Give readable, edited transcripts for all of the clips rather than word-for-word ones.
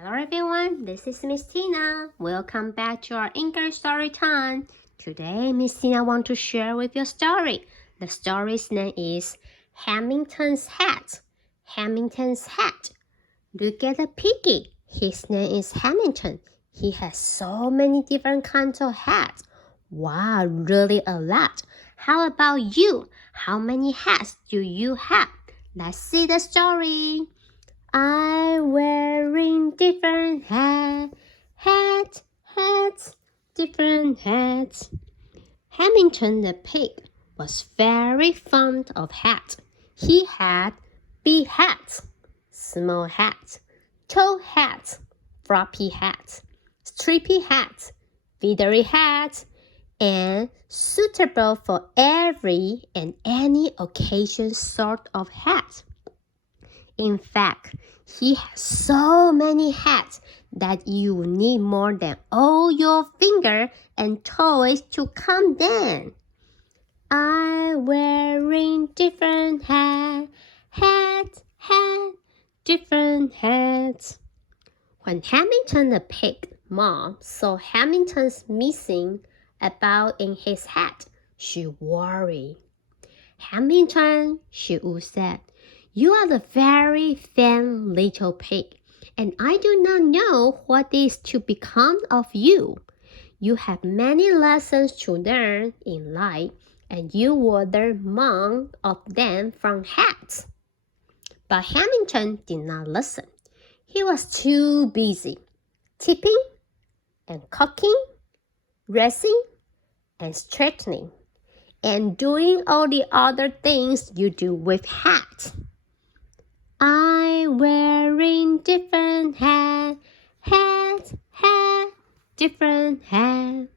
Hello everyone, this is Ms.Tina. Welcome back to our English story time. Today, Ms.Tina wants to share with you a story. The story's name is Hamilton's Hat. Hamilton's Hat. Look at the piggy. His name is Hamilton. He has so many different kinds of hats. Wow, really a lot. How about you? How many hats do you have? Let's see the story.I'm wearing different hats, different hats. Hamilton the pig was very fond of hats. He had big hats, small hats, tall hats, floppy hats, stripy hats, feathery hats, and suitable for every and any occasion sort of hat.In fact, he has so many hats that you need more than all your fingers and toes to count them. I'm wearing different hats, different hats. When Hamilton the pig mom saw Hamilton's missing about in his hat, she worried. Hamilton, she would say,You are the very thin little pig, and I do not know what is to become of you. You have many lessons to learn in life, and you will learn more of them from hats. But Hamilton did not listen. He was too busy tipping and cocking, racing and straightening, and doing all the other things you do with hats.I'm wearing different hats, different hats.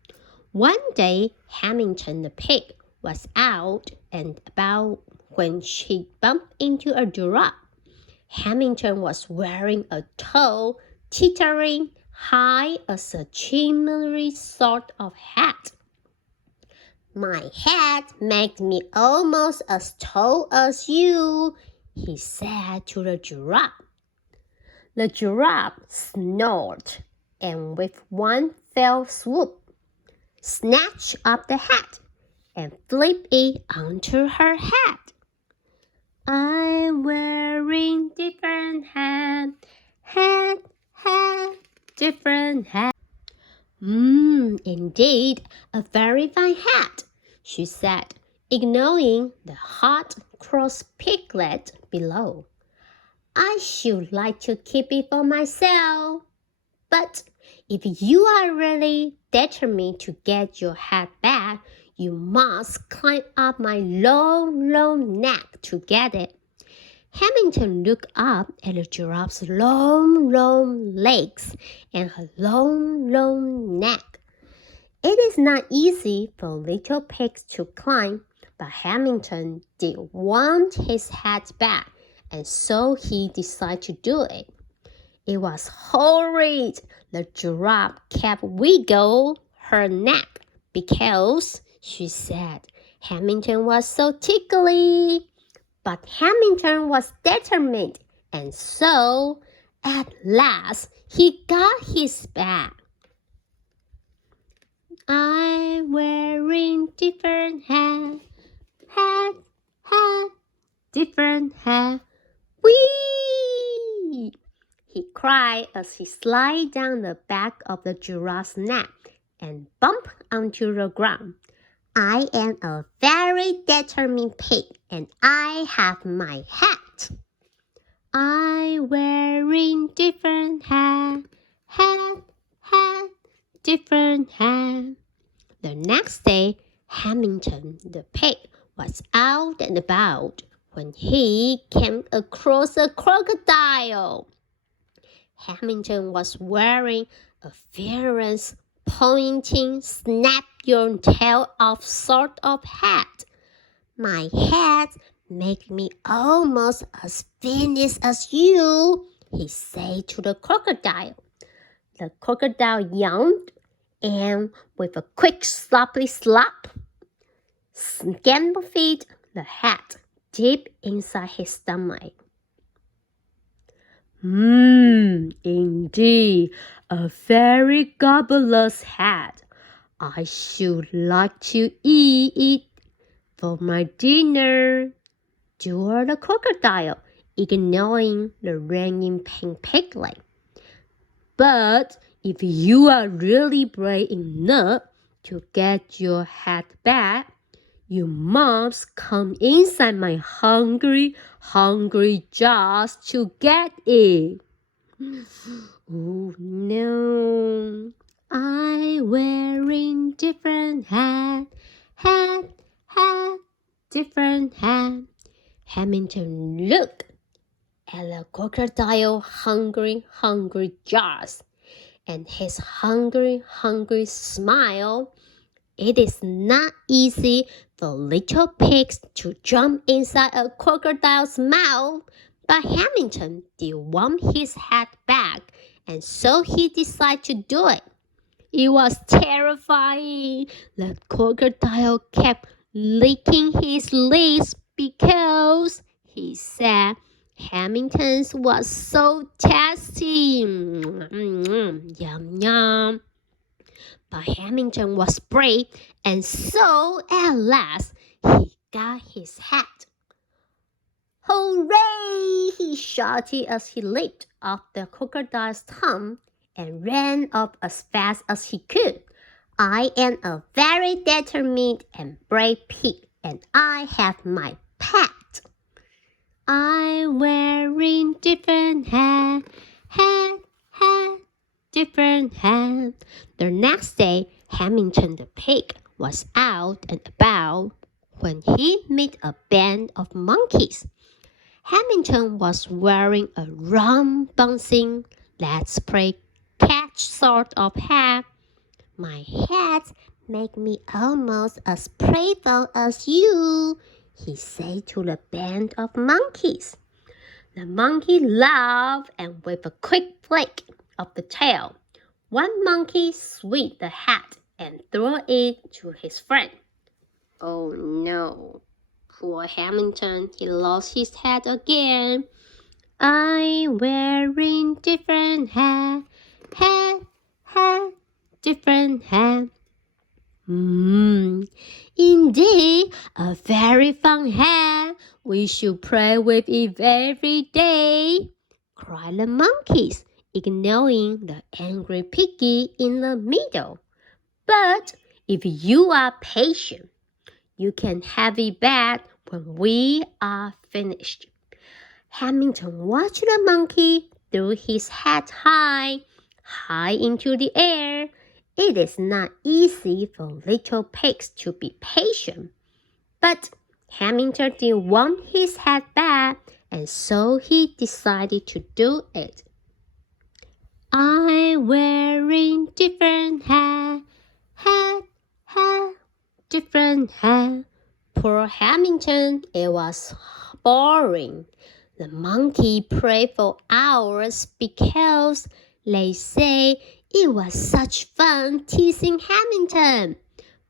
One day, Hamilton the pig was out and about when she bumped into a giraffe. Hamilton was wearing a tall, teetering, high as a chimney sort of hat. My hat makes me almost as tall as you,He said to the giraffe. The giraffe snorted and with one fell swoop, snatched up the hat and flipped it onto her head. I'm wearing different hats, different hats. Indeed, a very fine hat, she said.Ignoring the hot, cross piglet below. I should like to keep it for myself. But if you are really determined to get your hat back, you must climb up my long, long neck to get it. Hamilton looked up at the giraffe's long, long legs and her long, long neck.It is not easy for little pigs to climb.But Hamilton did want his hat back, and so he decided to do it. It was horrid. The giraffe kept wiggling her neck because, she said, Hamilton was so tickly. But Hamilton was determined, and so, at last, he got his back.I'm wearing different hats, different hat. Whee! He cried as he slid down the back of the giraffe's neck and bumped onto the ground. I am a very determined pig, and I have my hat. I'm wearing different hats, different hats. The next day, Hamilton the pig was out and about when he came across a crocodile. Hamilton was wearing a fierce, pointing, snap-your-tail-off sort of hat. My hat makes me almost as finished as you, he said to the crocodile. The crocodile yawned.And with a quick sloppy slap, scampered the hat deep inside his stomach. Indeed, indeed a very gobulous hat. I should like to eat it for my dinner," drawled the crocodile, ignoring the ringing pink piglet. "But if you are really brave enough to get your hat back, you must come inside my hungry jaws to get it." "Oh no, I'm wearing different hat, different hat." Hamilton looked at the crocodile hungry jaws, and his hungry smile. It is not easy for little pigs to jump inside a crocodile's mouth, but Hamilton did want his hat back, and so he decided to do it. It was terrifying. The crocodile kept licking his lips because, he said, Hamilton's was so tasty. Yum, yum. But Hamilton was brave, and so at last he got his hat. "Hooray!" he shouted as he leaped off the crocodile's tongue and ran up as fast as he could. "I am a very determined and brave pig, and I have my pet. I'm wearing different hat, different hat." The next day, Hamilton the pig was out and about when he met a band of monkeys. Hamilton was wearing a round, bouncing, let's play catch sort of hat. "My hat makes me almost as playful as you," he said to the band of monkeys. The monkey laughed, and with a quick flick of the tail, one monkey swept the hat and threw it to his friend. Oh no, poor Hamilton, he lost his hat again. "I'm wearing different hat, different hat." Indeed, a very fun hat. We should play with it every day," cried the monkeys, ignoring the angry piggy in the middle. "But if you are patient, you can have it back when we are finished." Hamilton watched the monkey throw his hat high into the air. It is not easy for little pigs to be patient. But Hamilton did want his hat back, and so he decided to do it. "I'm wearing different hat, different hat." Poor Hamilton, it was boring. The monkey played for hours because they say it was such fun teasing Hamilton.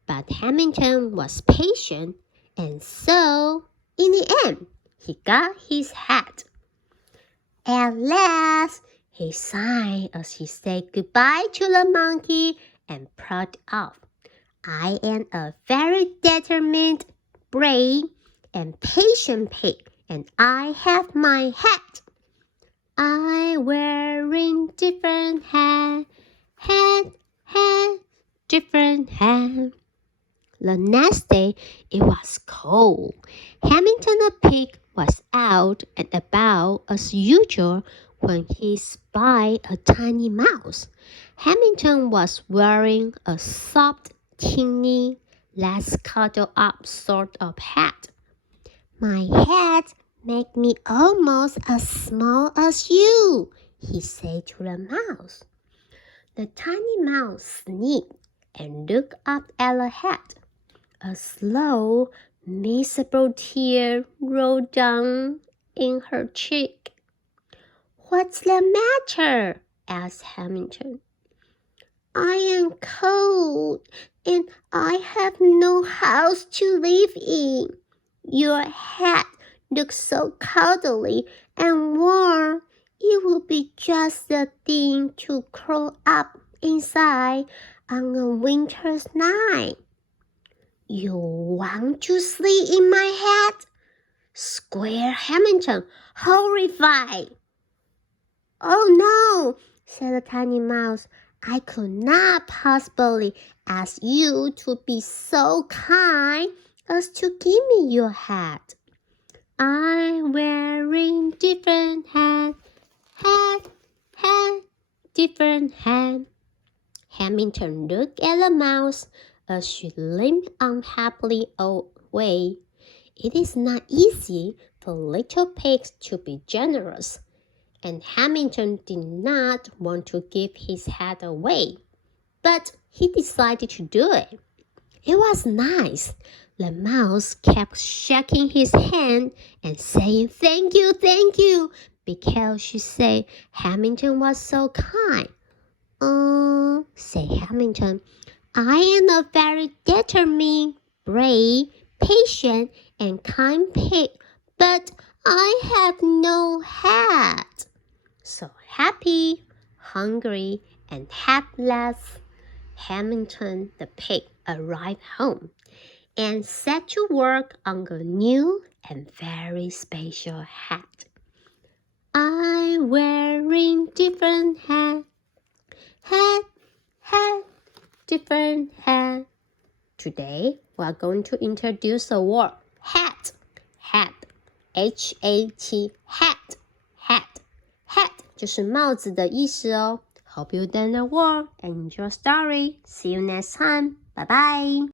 But Hamilton was patient, and so, in the end, he got his hat. At last, he sighed as he said goodbye to the monkey and proud off. "I am a very determined, brave, and patient pig, and I have my hat. I'm wearing different hat, different hat." The next day, it was cold. Hamilton the pig was out and about as usual when he spied a tiny mouse. Hamilton was wearing a soft, teeny, let's cuddle up sort of hat. "My hat makes me almost as small as you," he said to the mouse. The tiny mouse sniffed and looked up at the hat. A slow, miserable tear rolled down in her cheek. "What's the matter?" asked Hamilton. "I am cold, and I have no house to live in. Your hat looks so cuddly and warm. it would be just the thing to curl up inside on a winter's night. You want to sleep in my head? Squealed Hamilton, horrified. Oh no, said the tiny mouse. I could not possibly ask you to be so kind as to give me your hat. I'm wearing different hat, different hat. Hamilton looked at the mouse as she limped unhappily away. It is not easy for little pigs to be generous, and Hamilton did not want to give his hat away, but he decided to do it. It was nice. The mouse kept shaking his hand and saying thank you, because she said Hamilton was so kind. Said Hamilton, I am a very determined, brave, patient, and kind pig, but I have no hat. So happy, hungry, and hatless, Hamilton the pig arrived home and set to work on a new and very special hat. I'm wearing different hat, different hat. Today, we are going to introduce the word hat, H-A-T, hat, 就是帽子的意思哦。Hope you learn the word and enjoy the story. See you next time. Bye bye.